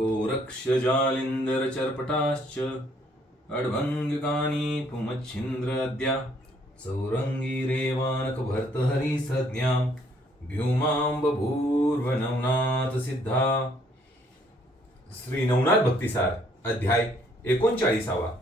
गोरक्षजालिन्दरचर्पटाश्च अड्भङ्गिकानि पुमच्छिन्द्रद्या चौरङ्गी रेवानकभर्तहरी संज्ञा भ्यूमां नवनाथ सिद्धा श्री नवनाथ भक्तिसार अध्याय एकोणचाळीसावा।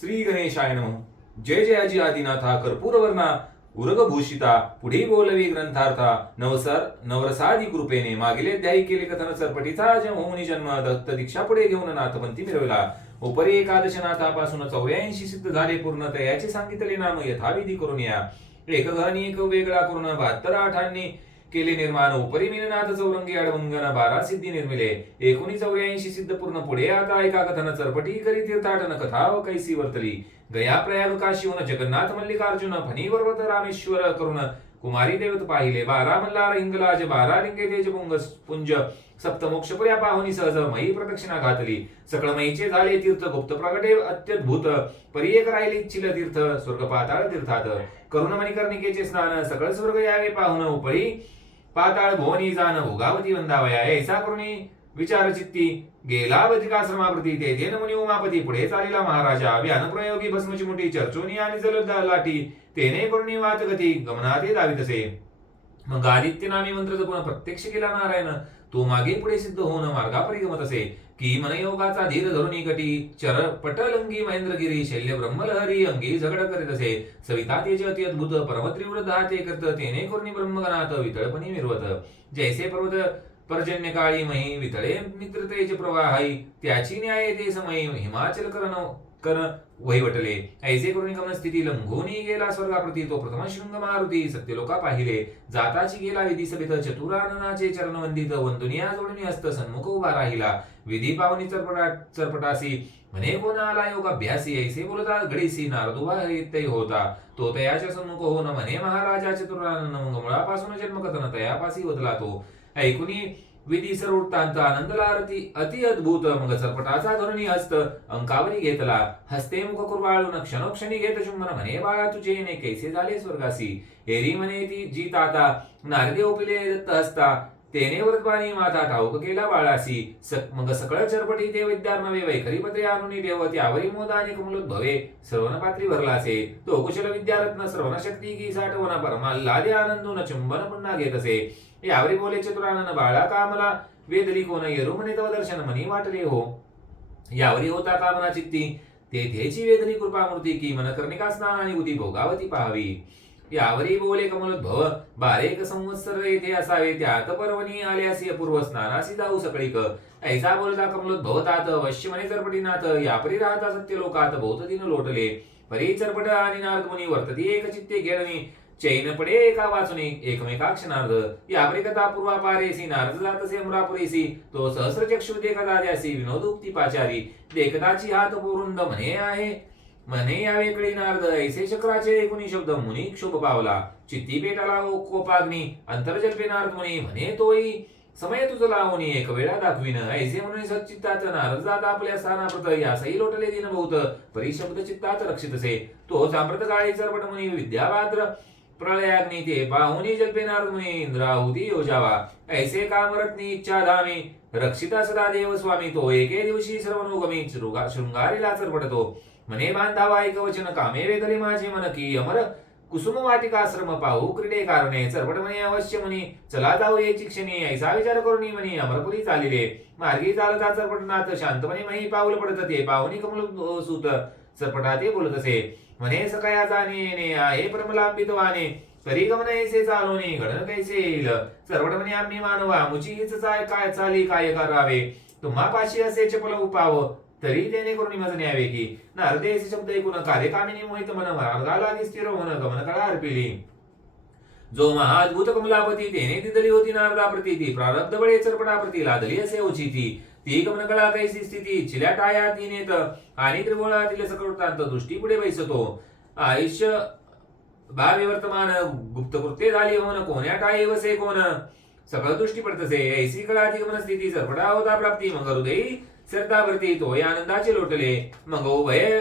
श्री गणेशाय नम। जय जयाजी आदिनाथा कर्पूरवर्णा उरगभूषिता पुढे बोलवी ग्रंथार्था नवसर नवरसादी कृपेने मागील द्यायी केले कथन सरपटीचा जम होऊनी जन्म दत्त दीक्षा पुढे घेऊन नाथपंथी मिळविला उपरी एकादश नाथापासून चौऱ्याऐंशी सिद्ध झाले पूर्ण तयाचे सांगितले नाम यथाविधी करून या. एक घरणी एक वेगळा करून बहात्तर आठांनी केले निर्माण. उपरी चौरंगी अडवंगन बारा सिद्धी निर्मिले. एकोणी चौऱ्याऐंशी सिद्ध पूर्ण पुढे. आता ऐका कथन चरपटी करी तीर्थाटन कथा व कैसी वर्तली. गया प्रयाग काशीवन जगन्नाथ मल्लिकार्जुन फणी पर्वत रामेश्वर करुण. कुमारी देवत पाहिले बारा मल्हार हिंगलाज बारा लिंगे तेज पुंग पुंज. सप्तमोक्षपुर्या पाहुनी सहज मयी प्रदक्षिणा घातली. सकळ मयीचे झाले तीर्थ गुप्त प्रगटे अत्यद्भुत. परी एक राहिले इच्छिल तीर्थ स्वर्ग पाताळ तीर्थात. करुण मणिकर्णिकेचे स्नान सकळ स्वर्ग यावे पाहुन उपळी पाताळ भुवनी जाण भोगावती वंदावया ऐसा करुणी विचार चित्ती गेला बधिकाश्रमाप्रती तेथे मुनी उमापती पुढे चालिला महाराजा व्यानप्रयोगी भस्मची मुठी चर्चोनी आणि जलद लाटी तेने करुणी वात गती गमनाते दावितसे मग आदित्य नामी मंत्र जपून प्रत्यक्ष केला नारायण तो मागे पुढे सिद्ध होऊन मार्गापरी गमत असे. की मनयोगाचा धीर धरुणी कटी चर पटलंगी महेंद्रगिरी शैल्य ब्रह्मलहरी अंगी झगड करीत असे. सविता तेज अति अद्भुत परमत्रिवृद्ध हाते करत तेने करुणी ब्रह्मगणात वितळपणी मिरवत. जैसे पर्वत पर्जन्य काळी मही वितळे मित्र तेज प्रवाहाई त्याची न्याय ते समयी हिमाचल करण कन वहिवटले ऐसे करून गमन स्थिती लंघोनी गेला स्वर्गाप्रती तो प्रथम शृंग मारुती सत्यलोका पाहिले. जाताची गेला विधी सभेत चतुराननाचे चरण वंदित वंदुनिया जोडणी असत सन्मुख उभा राहिला. विधी पावनी चरपटा चरपटासी म्हणे कोण आला योग अभ्यासी? ऐसे बोलता घडीसी नारदुवा तय होता. तो तयाच्या सन्मुख होऊन म्हणे महाराजा चतुरानन मुळापासून जन्मकथन तयापासी बदला तो. ऐकुनी विधी सर्वृत्तांत आनंदलारती अति अद्भुत मग चरपटाचा धोरणी हस्त अंकावरी घेतला हस्ते मुख कुरवाळून क्षणोक्षणी घेत शुंभन म्हणे बाळा तुझे ने कैसे झाले स्वर्गासी। एरी म्हणे ती जी ताता नारदे ओपिले दत्त हस्ता तेने व्रतवाणी माता ठाऊक केला बाळासी सक, मग सकळ चरपटी ते विद्यार नवे वैखरी पत्रे आणून देव त्यावरी मोदाने कमलोत भवे श्रवण पात्री भरलासे तो कुशल विद्यारत्न श्रवण शक्ती की साठवना परमा लादे आनंदून चुंबन पुन्हा घेत असे यावरी बोले चतुरानन बाळा कामला वेदली कोण येरू म्हणे तव दर्शन मनी वाटले हो. यावरी होता कामना चित्ती? तेथेची वेदनी कृपामूर्ती की मन कर्णिका उदी भोगावती पाहावी? यावरी बोले कमलोद्भव बारेक संवत्सर येथे असावे त्यात पर्वणी आल्यासी अपूर्व स्नानासी जाऊ सकळीक. ऐसा बोलता कमलोद्भव तात अवश्य म्हणे चरपटीनाथ यापरी राहता सत्य लोकात बहुत दिन लोटले. परी चरपट आणि नारदमुनी वर्तती एक चित्ते घेरणी चैन पडे एका वाचुनी एकमेका क्षणार्ध यापरी कथा नारद जातसे अमरापुरेसी तो सहस्र चक्षु द्यासी विनोदुक्ती पाचारी देखताची हात पोरुंद म्हणे आहे. म्हणे या वेगळी नारद ऐसे चक्राचे एकूणी शब्द मुनी क्षोभ पावला. चित्ती पेटाला कोपाग्नी अंतर्जल्पे नारद मुनी म्हणे तोही समय तुझं लावणी एक वेळा दाखविन ऐसे म्हणून सच्चित्ताच नारद जात आपल्या स्थानाप्रत यासही लोटले दिन बहुत परिशब्द चित्तात रक्षितसे. तो सांप्रत काळी चरपट मुनी विद्यावाद्र प्रलयाग्नी ते पाहुनी जल्पे इंद्राहुती योजावा। ऐसे कामरत्नी इच्छा धामी रक्षिता सदा देव स्वामी तो एके दिवशी सर्वनोगमी शृंगारीला चरपटतो म्हणे बांधावा एक वचन कामे वेदले माझे मन की अमर। कुसुम वाटिकाश्रम पाहू क्रीडे कारणे चरपट म्हणे अवश्य म्हणे चला जाऊ याची क्षणी ऐसा विचार करून म्हणे अमरपुरी चालिले। मार्गी चालता चरपटनाथ शांतपणे मही पाऊल पडत ते पाहुनी कमल सूत। चरपटा ते बोलत असे। म्हणे सकया जाणे येणे आहे परमलांबित वाणे तरी गमन ऐसे चालवणे घडण कैसे येईल? चरपट म्हणे आम्ही मानवा मुची हीच चाय काय चाली काय करावे? तुम्हा पाशी असे चपल उपाव तरी त्याने करून मज न्यावे की. नारदे असे शब्द ऐकून कार्यकामिनी मोहित मन मार्गाला स्थिर होणं गमन कळा अर्पिली. जो महाअद्भुत कमलापती तेने दिदली होती नारदाप्रती ती प्रारब्ध बळे चरपटाप्रती लादली असे उचिती. ती गमनकळा कैसी स्थिती चिल्या टाया तिनेत आणि त्रिगुणातील सकृतांत दृष्टी पुढे बैसतो आयुष्य भावी वर्तमान गुप्त कृत्ये झाली होन कोण्या टाळी वसे कोण सकळ दृष्टी पडतसे ऐसी कळा ती गमन स्थिती सरपडा होता प्राप्ती मग हृदय श्रद्धा भरती तो या आनंदाचे लोटले मग उभय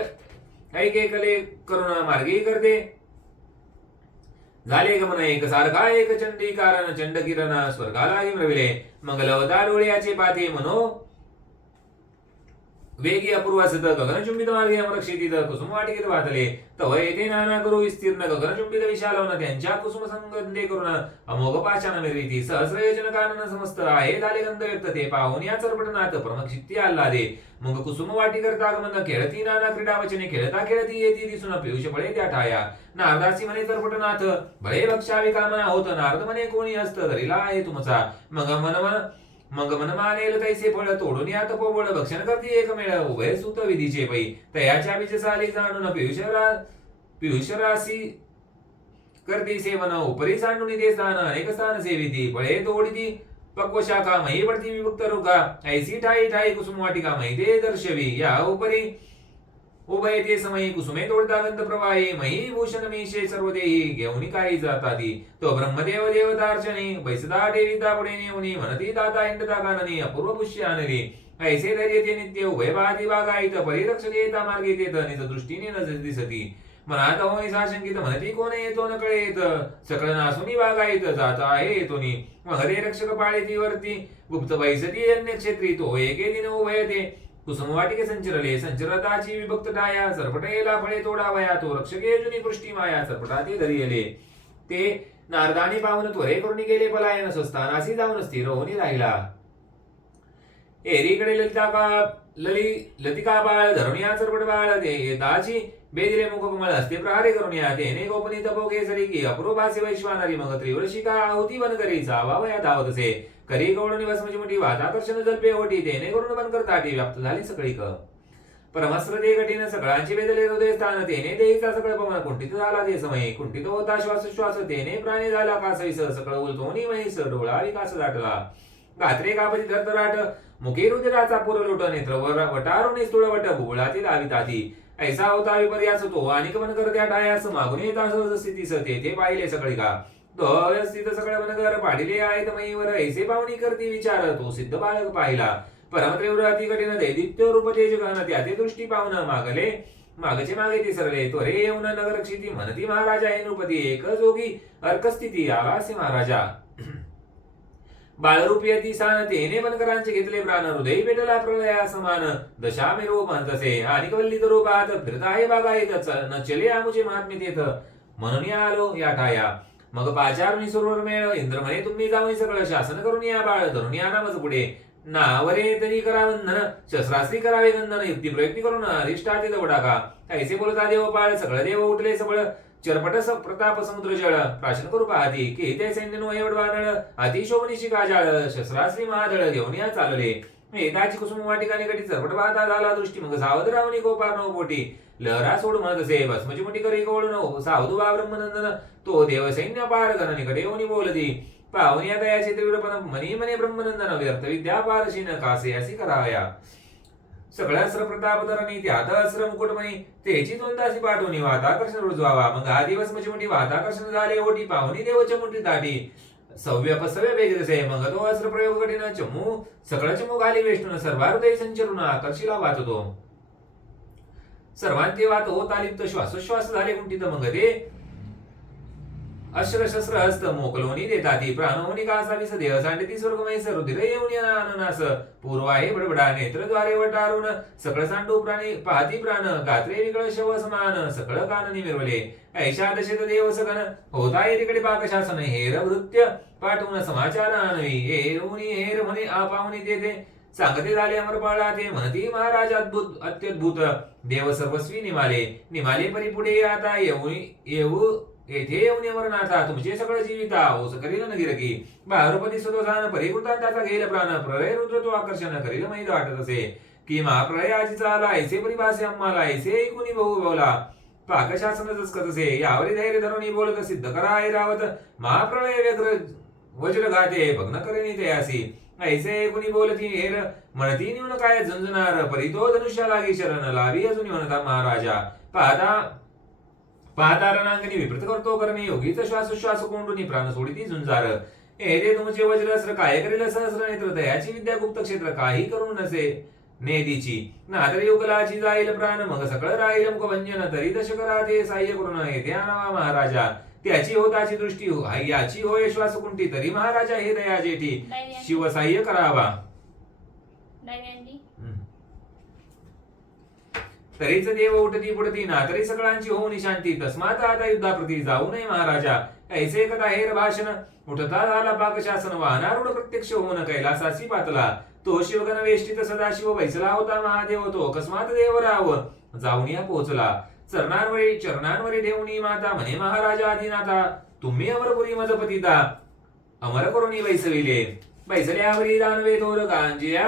ऐके कले करुण मार्गी करते झाले गमन एक सारखा एक चंडी कारण चंड किरण स्वर्गाला मग लवदार डोळ्याचे पाते मनो वेगी अपूर्वासत गगनचुंबित मार्गे अमरक्षेतीत कुसुम वाटिकेत वातले तव येथे नाना करू विस्तीर्ण गगनचुंबित विशालवන त्यांच्या कुसुम संगंदे करून अमोघ पाचान मिरविती सहस्र योजन कानन समस्त आहे झाले गंध व्यक्त ते पाहून या चरपटनाथ प्रमक्षित्ती आल्हादे मग कुसुम वाटी करता आगमन खेळती नाना क्रीडा वचने खेळता खेळती येती दिसून पियुष बळे त्या ठाया नारदासी म्हणे चरपटनाथ बळे भक्षावी कामना होत नारद म्हणे कोणी हस्त धरिला आहे तुमचा मग मन मन मग मन मानेल तैसे फळ तोडून या तपोबळ भक्षण करती एक मेळ. उभय सुत विधीचे पै. तयाच्या विचे साली जाणून पियुषरा पियुषरासी करती सेवन. उपरी सांडून ते स्थान. अनेक स्थान सेविती. फळे तोडिती. पक्व शाखा मही पडती. विभक्त रुखा ऐसी ठाई ठाई कुसुम वाटिका मही ते दर्शवी. या उपरी उभयते समय समयी कुसुमे तोडता गंध प्रवाही मही भूषण मेशे सर्व देही घेऊन काही जाताती। तो ब्रह्मदेव देवतार्चनी बैसदा देवी दापुडे नेऊनी म्हणती दाता इंडता काननी अपूर्व पुष्य आणली ऐसे धैर्य नित्य उभय बाधी बागायत परिरक्षक येता मार्गे देत निज दृष्टीने नजर दिसती मनात होय साशंकित म्हणती कोण येतो न कळेत। सकळ नासुनी बागायत जात आहे येतोनी। हरे रक्षक पाळीती वरती। गुप्त बैसती अन्य क्षेत्री तो एके दिन उभय कुसुमवाटिके संचरले संचरताची विभक्त डाया सरपटयेला फळे तोडावया तो रक्षके जुनी पृष्टी माया सरपटाते धरियले ते नारदानी पाहून त्वरे करून गेले पलायन स्वस्थानासी जाऊन स्थिर होऊन राहिला. एरीकडे ललिता का लली लतिका बाळ धरुणिया सरपट बाळ ते येताची बेदिले मुख कमळ हस्ते प्रहारे करून या तेने गोपनी तपो केसरी की अपूर्वासी वैश्वानारी मग त्रिवर शिका आहुती बन करी धावत असे करी गौड निवास म्हणजे मोठी वाताकर्षण जल्पे होती देणे करून बंद करता करताटी व्याप्त झाली सगळी क. परमस्त्र ते कठीण सगळ्यांची वेदले हृदय स्थान तेने देईचा सगळं पवन कुंठित झाला ते समय कुंठित होता श्वास श्वास तेने प्राणी झाला का कासैस सकळ उलतोनी म्हैस डोळा विकास दाटला. गात्रे कापती धरतराट मुखे रुदिराचा पूर लोट नेत्र वटारून स्थूळ वट भुगळातील आविताती ऐसा होता विपर्यास तो आणि कमन करत्या टायास मागून येता सहज स्थितीस ते ते पाहिले सगळी का. तो अव्यवस्थित सगळे मनगर पाडिले आहेत मईवर ऐसे पाहुणी करती विचार तो सिद्ध बाळक पाहिला. परमत्रेवर अति कठीण दैदित्य रूप तेज गहन त्याचे दृष्टी पाहून मागले. मागचे मागे ती सरले रे येऊन नगर क्षिती म्हणती महाराजा हे नृपती एक जोगी अर्कस्थिती आलासे महाराजा. बाळरूपी अति सान तेने बनकरांचे घेतले प्राण हृदय पेटला प्रलया समान. दशा मे रूप म्हणतसे आणि कवल्लित रूपात फिरत आहे बागायत न चले आमुचे महात्मे तेथ म्हणून आलो या ठाया. मग पाचारुनी सुरवर मेळ इंद्र म्हणे तुम्ही जाऊन सगळं शासन करून या बाळ धरून या नामच पुढे. नावरे तरी करा वंदन शस्त्रास्त्री करावे गंधन युक्ती प्रयुक्ती करून अरिष्टाचे दवडा उडाका ऐसे बोलता देव बाळ सगळं देव उठले सबळ. चरपट प्रताप समुद्र जळ. प्राशन करू पाहती की ते सैन्य नो एवढ वादळ. अतिशोभनीशी काजाळ. शस्त्रास्त्री महादळ घेऊन या चालले. एकाची कुसुम वाटिका निकटी चरपट पाहता झाला दृष्टी. मग सावध रावणी गोपाळ नो पोटी. लहरा सोड म्हणत असे भस्मची मोठी करी गोळ सावधू बा ब्रह्मनंदन. तो देव सैन्य पार गण निकटे येऊन बोलती. पाहुणी आता याचे तीव्रपण मनी मने ब्रह्मनंदन. व्यर्थ विद्या पारशी न कासे असे करावया. सगळ्या अस्त्र प्रताप धरणी त्यात अस्त्र मुकुटमणी त्याची दोनदासी पाठवणी. वाताकर्षण रुजवावा. मग हा दिवस म्हणजे मोठी वाताकर्षण झाले ओटी. पाहुणी देवच्या मोठी दाटी. सव्य पसव्य वेग जसे मग तो अस्त्र प्रयोग कठीण चमू सगळं चमू घाली वेष्टून सर्वाहृदय संचरून आकर्षीला वाचतो. सर्वांती वात होत आली तर श्वासोश्वास झाले कुंठित मग ते अश्र शस्त्र हस्त मोकलोनी देताती प्राणोनी कासाविस देह सांडती स्वर्गमय रुधिर येऊन येणा अननास पूर्व आहे बडबडा नेत्रद्वारे वटारून सकळ सांडू प्राणी पाहती प्राण गात्रे विकळ शव समान सकळ काननी मिरवले ऐशा दशेत देव सगन होता तिकडे पाकशासन हेर भृत्य पाठवून समाचार आणवी हेरुनी हेर म्हणे आपावनी देते सांगते झाले अमरपाळा ते म्हणती महाराज अद्भुत अत्यद्भुत देव सर्वस्वी निमाले निमाले परी पुढे आता येऊ येऊ येथे येऊन अमरनाथा तुमचे सगळं जीविता ओस करील न गिरकी बाहरूपती सुदोधान परिकृता त्याचा घेईल प्राण. प्रलय रुद्र तो आकर्षण करील माहीत वाटत असे. की महाप्रलय आजीचा आला ऐसे परिभाषे आम्हाला ऐसे कुणी बहु बोला. पाकशासन करत असे यावरी धैर्य धरून बोलत सिद्ध करा ऐरावत महाप्रलय व्यग्र वज्र घाते भग्न करेनी तयासी ऐसे कुणी बोलती हेर म्हणती निवण काय झुंजणार. परितो धनुष्या लागी शरण लावी अजून म्हणता महाराजा. पाहता पाहता रणांगणी विपरीत करतो करणे योगीच श्वासोश्वास कोंडून प्राण सोडिती झुंजार. हे ते तुमचे वज्रस्त्र काय? करेल सहस्र नेत्र तयाची विद्या गुप्त क्षेत्र काही करून नसे. नेदीची. नातर युगलाची जाईल प्राण मग सकळ राहील मुख भंजन तरी दश करा ते साह्य करून येथे आणावा महाराजा. त्याची होताची दृष्टी हो याची होय श्वास कुंठी तरी महाराजा हे दया जेठी. शिवसाह्य करावा. तरीच देव उठती पुढती ना तरी सगळ्यांची होऊन शांती. तस्मात आता युद्धाप्रती जाऊ नये महाराजा. ऐसे कदा हेर भाषण? उठता झाला पाकशासन वाहनारूढ प्रत्यक्ष होऊन कैलासासी पातला. तो शिवगण वेष्टित सदाशिव बैसला होता महादेव. तो अकस्मात देवराव जाऊन या पोहोचला चरणांवरी चरणांवरी ठेवणी माता म्हणे महाराजा आदिनाथा तुम्ही अमरपुरी मजपतिता. अमर करुणी बैसविले. बैसल्यावरी दानवे थोर गांजिया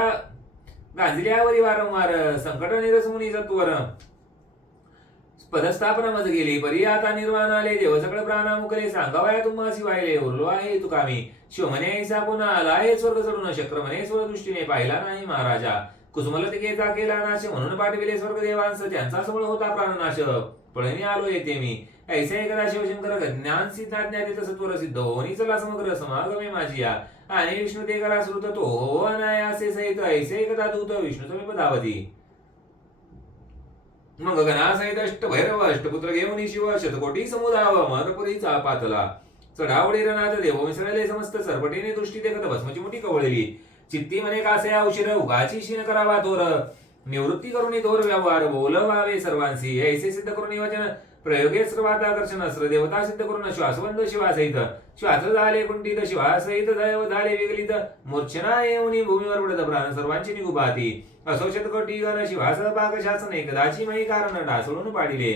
गाजल्यावरी वारंवार संकट निरसमुनी सत्वर पदस्थापना मज गेली परी आता निर्माण आले देव सगळं प्राणा मुकले सांगावया तुम्हा शिवायले उरलो आहे तुकामी. शिवमने ऐसा पुन्हा आला आहे स्वर्ग चढून शक्र म्हणे दृष्टीने पाहिला नाही महाराजा. कुसुमलतिकेचा केला नाश म्हणून पाठविले स्वर्ग देवांस त्यांचा समोर होता प्राणनाश पळणी आलो येते मी ऐसे एकदा शिवशंकर ज्ञान सिद्धाज्ञा देत सत्वर सिद्ध होनी चला समग्र समागमे माझी या आणि विष्णू ते करा श्रुत तो हो अनायासे सहित ऐसे एकदा दूत विष्णू तुम्ही पदावधी. मग गणासहित अष्ट भैरव अष्टपुत्र घेऊन शिव शतकोटी समुदाव मरपुरीचा पातला. चढावडी रनाथ देव मिसळले समस्त सरपटीने दृष्टी देखत भस्मची मोठी कवळली. चित्ती म्हणे कासे औषध उगाची शिन करावा थोर. निवृत्ती करून थोर व्यवहार बोलवावे सर्वांशी. ऐसे सिद्ध करून वचन प्रयोगे सर्वात आकर्षण अस्त्र देवता सिद्ध करून श्वासबंद शिवासहित. श्वास झाले कुंठित शिवासहित दैव झाले विगलित. मूर्छना येऊन भूमीवर उडत प्राण सर्वांची निगुपाती असोषत कोटी गण शिवास पाक शासन. एकदाची मही कारण ढासळून पाडिले.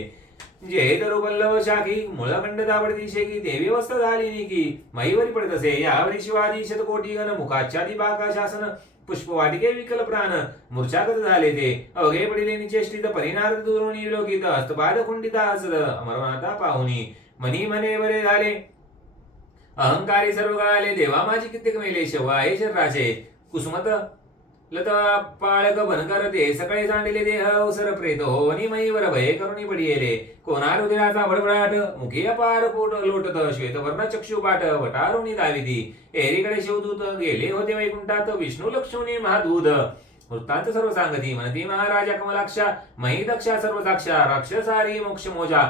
जे तरू पल्लव शाखी मुळखंड दाबडती शेकी देवी अवस्था झाली निकी. मईवरी पडत असे. यावरी शिवादी शतकोटी गण मुखाच्छादी पाका शासन. पुष्पवाटिके विकल प्राण मूर्छागत झाले ते. अवघे पडिले निचेष्टित परिणार्थ दुरोणी विलोकित हस्तपाद कुंडित असत अमरनाथा पाहुनी. मनी मने बरे झाले. अहंकारी सर्व गाले. देवा माझी कित्येक मेले. शवा हे शरीराचे. कुसुमत लता पाळक बनकर ते सकाळी सांडिले देह अवसर प्रेत हो आणि भय करुणी पडियेले. कोणार उदिराचा भडभडाट मुखी अपार पोट लोटत श्वेतवर्ण चक्षु पाट वटारुणी दाविदी. एरीकडे शिवदूत गेले होते वैकुंठात विष्णू लक्ष्मणी महादूत. वृत्तांत सर्व सांगती म्हणती महाराजा कमलाक्षा मही दक्षा सर्व साक्षा राक्षसारी मोक्ष मोजा.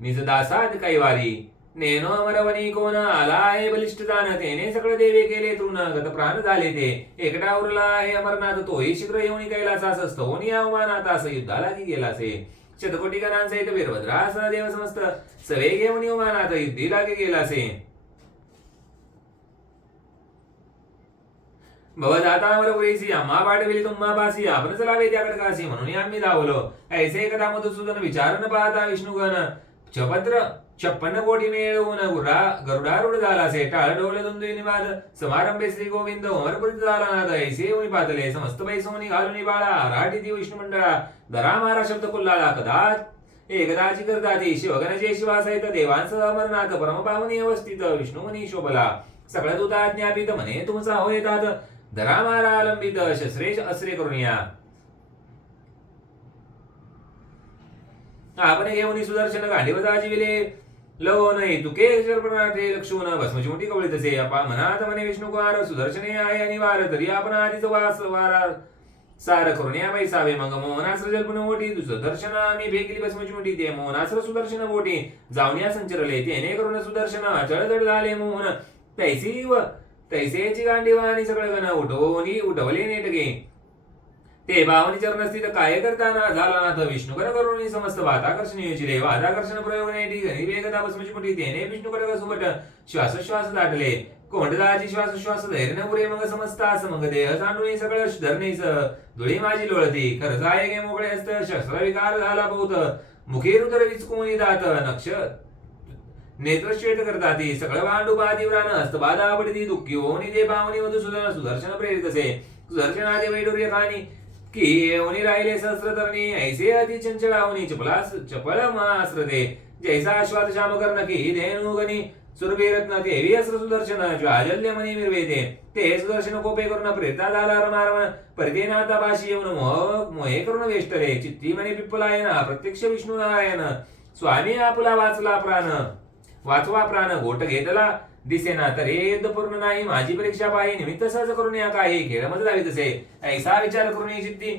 निज दासाद कैवारी. नेनो अमरवनी कोण आला आहे बलिष्ठ दान तेने सगळे देवे केले तृण गत प्राण झाले ते. एकटा उरला आहे अमरनाथ तोही शीघ्र येऊन कैलासास स्तवनी अवमानात असं युद्धाला की गेलासे? शतकोटी गणांसहित असा देव समस्त सवे घेऊन अवमानात युद्धी लागे गेलासे? भवदाता अमरपुरीसी आम्हा पाठविली तुम्हा पासी. आपण चलावे त्याकडे कासी म्हणून आम्ही धावलो. ऐसे कथा मधुसूदन विचारण पाहता विष्णुगण. छपत्र छप्पन्न कोटी मिळवून गुरा गरुडारूढ झाला से टाळ डोल दुंदुई निवाद समारंभे श्री गोविंद अमरपुरीत झाला नाद ऐसे होई पातले समस्त पैसोनी घालून बाळा राठी ती विष्णू मंडळा दरा मारा शब्द कुल्लाळा कदाच एकदाची करताती शिवगणजे शिवासहित देवांस अमरनाथ परमपावनी अवस्थित विष्णुमनी शोभला सगळ्या दूता ज्ञापित म्हणे तुमचा होय येतात धरा मारा अलंबित शस्त्रेश अस्रे करून या आपण घेऊन सुदर्शन गांडीवता जिविले लो नाही तू के लक्ष्मण भस्मची मोठी कवळी तसे अपा मनात म्हणे विष्णू कुमार सुदर्शने आहे आणि वार तरी आपण आधीच वास वारा सार करून या बैसावे मग मोहनास्त्र जल्पन मोठी तुझं दर्शन आम्ही भेगली भस्मची मोठी ते मोहनास्त्र सुदर्शन मोठी जाऊन या संचरले तेने करून सुदर्शन चढ झाले मोहन तैसी व तैसेची गांडीवा आणि सगळं गण उठवली उठवले नेटके ते भावनी चरण तर काय करताना? झाला विष्णू कर करून समस्त वाताकर्षण योजिले वाताकर्षण प्रयोग नाही घनी वेगता बसमची मोठी तेने विष्णुकर सुबट श्वासोश्वास दाटले. कोंडदाची श्वासोश्वास धैर्य पुरे मग समस्त आस मग देह सांडून सगळं धरणेच धुळी माझी लोळती. खरं आहे गे मोकळे असत शस्त्र विकार झाला बहुत. मुखे रुद्र विचकुनी दात नक्ष नेत्रश्वेत करतात. सगळं भांडू बादी हस्त बाधा आवडती. दुःखी होऊन ते पावनी मधुसूदन सुदर्शन प्रेरित असे. सुदर्शन आदि वैडूर्य खाणी की येऊनी राहिले सहस्रतरणी ऐसे अति चंचलावनी चपला चपळ माश्रते जैसा आश्वाद श्याम कर्ण की धेनुगनी सुरभीरत्न देवी अस्त्र सुदर्शन ज्वाजल्य मनी निर्वेते ते सुदर्शन कोपे करून प्रेता झाला रमारमण परितेनाता पाशी येऊन मोह मोहे करून वेष्टले चित्ती म्हणे पिप्पलायन प्रत्यक्ष विष्णू नारायण। स्वामी आपुला वाचला प्राण। वाचवा प्राण घोट घेतला दिसेना तर हे युद्ध पूर्ण नाही माझी परीक्षा पाहि निमित्त सहज करून या काय खेळ मज लावित तसे. ऐसा विचार करून चित्ती.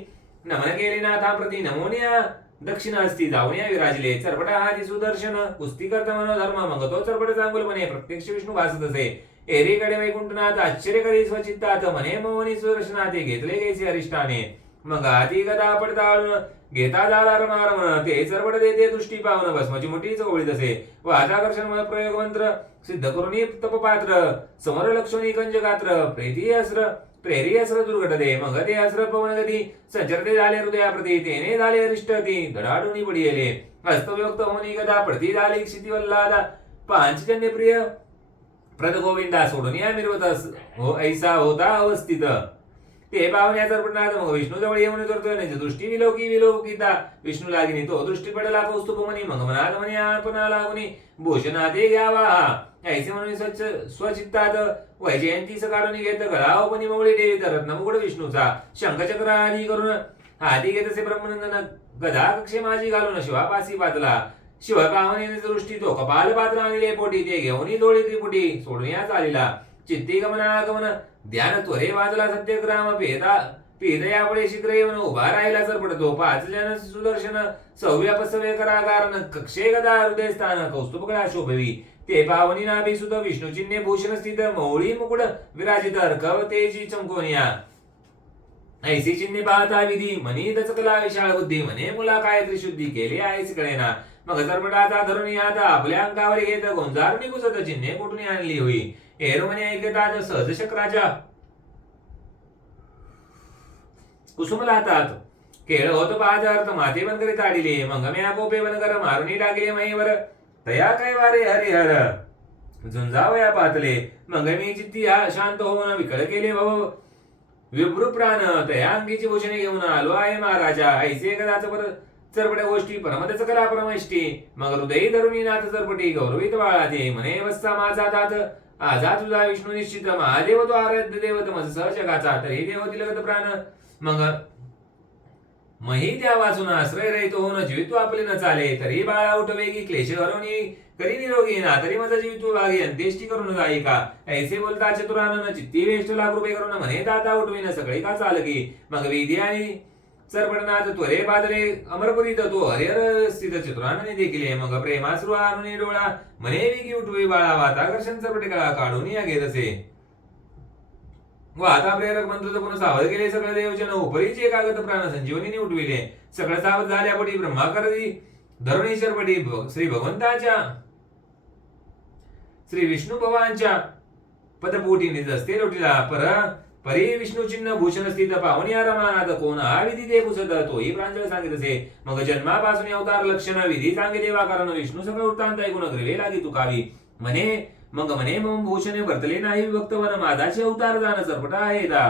नमन केले नाथा प्रती नमोनिया दक्षिण असती जाऊन या विराजले. चरपटा हा सुदर्शन. कुस्ती करता मनोधर्म मग तो चरपट चांगुलपणे प्रत्यक्ष विष्णू भासत असे एरीकडे वैकुंठनाथ आश्चर्य करी स्वचित्तात. म्हणे मोहनी सुदर्शनाथे घेतले गेचे अरिष्टाने. मग आधी गदा पडताळून घेता झाला रमारमण ते चरबड देते दृष्टी पावन भस्माची मोठी चवळीत असे व आताकर्षण प्रयोग मंत्र सिद्ध करून तपपात्र समर लक्षणी कंज गात्र प्रेती अस्र प्रेरी अस्र दुर्घटते मग ते अस्र पवन गती संचरते झाले हृदयाप्रती तेने झाले अरिष्ट ती धडाडूनी पडियले हस्तव्यक्त होनी गदा प्रती झाली क्षिती वल्लादा. पांचजन्य प्रिय प्रद गोविंदा सोडून या मिरवत हो ऐसा होता अवस्थित. ते पाहुण्या चरपटनाथ मग विष्णू जवळ येऊन करतोय नाही दृष्टी विलो की विलो विलोकिता विष्णू लागीनी तो दृष्टी पडला कौस्तुभ म्हणी मग म्हणाल म्हणे आपण लागुनी. भूषणा ते घ्यावा. ऐसे म्हणून स्वच्छ स्वचित्तात. वैजयंतीच काढून घेत गळावपणी मवळी देवी तर रत्नमुकुड विष्णूचा. शंखचक्र आधी करून हाती घेत असे ब्रह्मनंदन गदा कक्षे माझी घालून शिवापासी पातला शिव पाहुणे दृष्टी तो कपाल पात्र आणले पोटी ते घेऊन डोळी त्रिपुटी सोडून या चालीला चित्ती गमना गमन ध्यान त्वरे वाजला सत्यग्राम भेदा पेदयापुढे शीघ्र येऊन उभा राहिला जर पडतो पाच जन सुदर्शन सव्या पसवे करा कारण कक्षे गदा हृदय स्थान कौस्तुभ कळा शोभवी. ते पावनी नाभी सुद विष्णू चिन्हे भूषण स्थित मौळी मुकुड विराजित अर्कव तेजी चमकोनिया. ऐसी चिन्हे पाहता विधी मनी दचकला विशाळ बुद्धी मने मुला काय त्रिशुद्धी केली आहेच कळेना. मग सरपटाचा धरून आता आपल्या अंगावर घेत गोंजारुनी कुसत चिन्हे कुठून आणली होई? हेरो म्हणे ऐकतात सहजशक राजा. कुसुम हातात. केळ होत पाहत अर्थ माथे बंद करीत आडिले मग म्या कोपे बंद कर मारुनी टाकले महीवर. तया काय वारे हरिहर? झुंजावया पातले. मग मी चित्ती हा शांत होऊन विकळ केले भव विभ्रू प्राण तया अंगीची भूषणे घेऊन आलो आहे महाराजा. ऐसे कदाच पर चरपड्या गोष्टी परमतच कला परमेष्टी मग हृदयी धरुणी नाथ चरपटी गौरवित बाळा ते म्हणे वस्ता माझा दात. आझा तुझा विष्णू निश्चित महादेव तो आराध्य देव तमस जगाचा हे देव तिलगत प्राण. मग मही त्या वाचून आश्रय रहित होऊन जीवित्व आपले न चाले. तरी बाळा उठ वेगी क्लेश हरवणी. करी निरोगी ना तरी माझा जीवित्व भागी अंत्येष्टी करून जाई का ऐसे बोलता चतुरानन चित्ती वेष्ट लाख रुपये करून म्हणे दाता उठविन सगळे का चालकी? मग विधी आणि सरपडनाथ त्वरे बादले अमरपुरीत तो हरिहर स्थित चतुरानने देखील मग प्रेमाश्रू आणून डोळा. म्हणे वेगी उठवी बाळा वाताकर्षण चरपटे कळा काढून या घेत असे व आता प्रेरक मंत्र पुन्हा सावध केले सगळे देवचन उपरीचे कागद प्राण संजीवनीने उठविले. सगळं सावध झाल्यापटी ब्रह्माकरदी. धरुणेश्वरपटी श्री भगवंताच्या. श्री विष्णू भगवानच्या पदपोटी निजस्ते लोटीला पर परी विष्णू चिन्ह भूषण स्थित पावनी रमानाथ कोण हा विधी ते पुसत तोही प्रांजळ सांगित मग जन्मापासून अवतार लक्षण विधी सांगे देवा कारण विष्णू सगळे वृत्तांत ऐकून ग्रीवे लागी तुकावी. म्हणे मग म्हणे मग भूषणे वर्तले नाही विभक्त वन माधाचे अवतार जाण चरपटा आहे दा.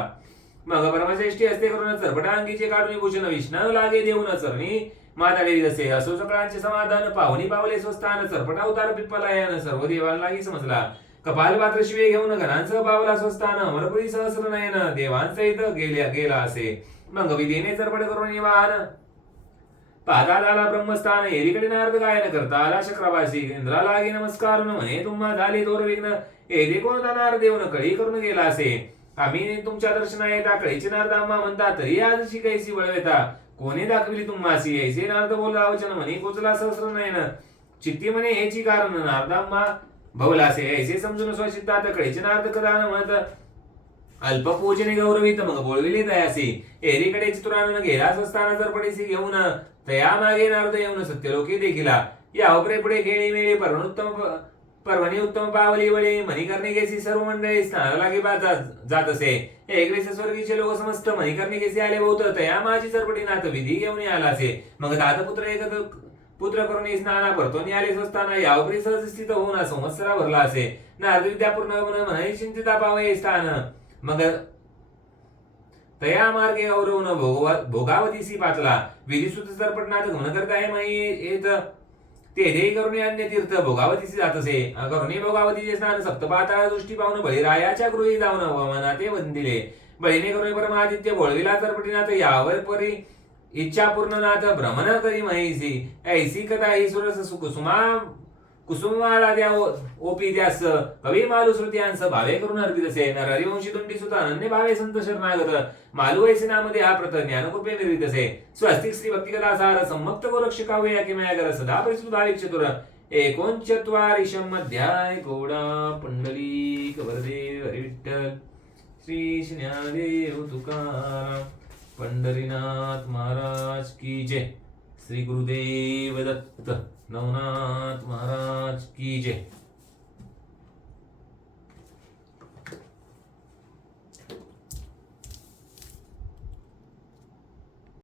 मग परमश्रेष्ठी असते करून चरपटा अंगीचे काढून भूषण विष्णू लागे देऊन चरणी. माता देवी जसे असो सकाळचे समाधान पाहुणी पावले स्वस्थान चरपटा अवतार पिप्पलायन सर्व देवांनाही समजला. कपाल पात्र शिवे घेऊन घरांसह पावला स्वस्थान अमरपुरी सहस्र नयन देवांसहित गेल्या गेला असे. मग विधेने चरपड करून निवाहन पादाला ब्रह्मस्थान एरीकडे नारद गायन करता आला शक्रवासी इंद्राला गे नमस्कार म्हणे तुम्हा झाले दोर विघ्न. एरी कोणता नारद देऊन कळी करून गेला असे. आम्ही तुमच्या दर्शना येता कळीचे नारद आम्हा म्हणता तरी आज शिकायची वळवेता. कोणी दाखविली तुम्हासी ऐसे नारद बोलला वचन म्हणे कोचला सहस्र नयन. चित्ती म्हणे हेची कारण नारदाम्मा भवलासे ऐसे समजून स्वचित्तात कळीचे नारद कदान म्हणत अल्प पूजने गौरवित मग बोलविले तयासी एरीकडे चित्रानं गेला असताना जर पडेसी घेऊन तया मागे नारद येऊन सत्यलोकी देखिला. या अपरे पुढे खेळी मेळी पर्वणोत्तम पर्वणी उत्तम पावली वळी. मणिकर्णिकेसी सर्व मंडळी स्नानाला लागे जात असे. एकवीस स्वर्गीचे लोक समस्त मणिकर्णिकेसी आले बहुत. तया माझी सरपटी नाथ विधी घेऊन आला असे. मग दातपुत्र एकत्र पुत्र करून स्नाना परतोनी आले असताना यावरी सहज स्थित होऊन संवत्सरा भरला असे. नारद विद्यापूर्ण म्हणे चिंतिता पावे स्थान. मग तया मार्गे गौरवून भोगवा- भोगावतीसी पाचला. विधी सरपटनाथ घन करता हे मही येत. ते तेथे करून अन्य तीर्थ भोगावतीसी जात असे. करुणी भोगावतीचे स्नान सप्तपाताळ दृष्टी पाहून बळीरायाच्या गृही जाऊन वमना ते वंदिले. बळीने करुणी परमादित्य बोळविला सरपटीनाथ यावर परी इच्छा पूर्णनाथ भ्रमण करी महिसी ऐसी कथा ही सुरस कुसुमा कुसुमाला द्या ओपी द्यास कवी मालू श्रुत्यांस भावे करून अर्पित असे नर हरिवंशी तुंडी सुत अनन्य भावे संत शरणागत. मालू वैसनामध्ये हा प्रत ज्ञानकृपे निर्मित असे स्वस्तिक श्री भक्तिकथा सार सम्मक्त गोरक्षकावे या किमया किमयागर सदा परिसुधाविक चतुर. एकोणचत्वारिशम अध्याय गौडा पंडली कवरदेव हरिविठ्ठल. श्री ज्ञानदेव तुकाराम. पंढरीनाथ महाराज की जय. श्री गुरुदेव दत्त नवनाथ महाराज की जय.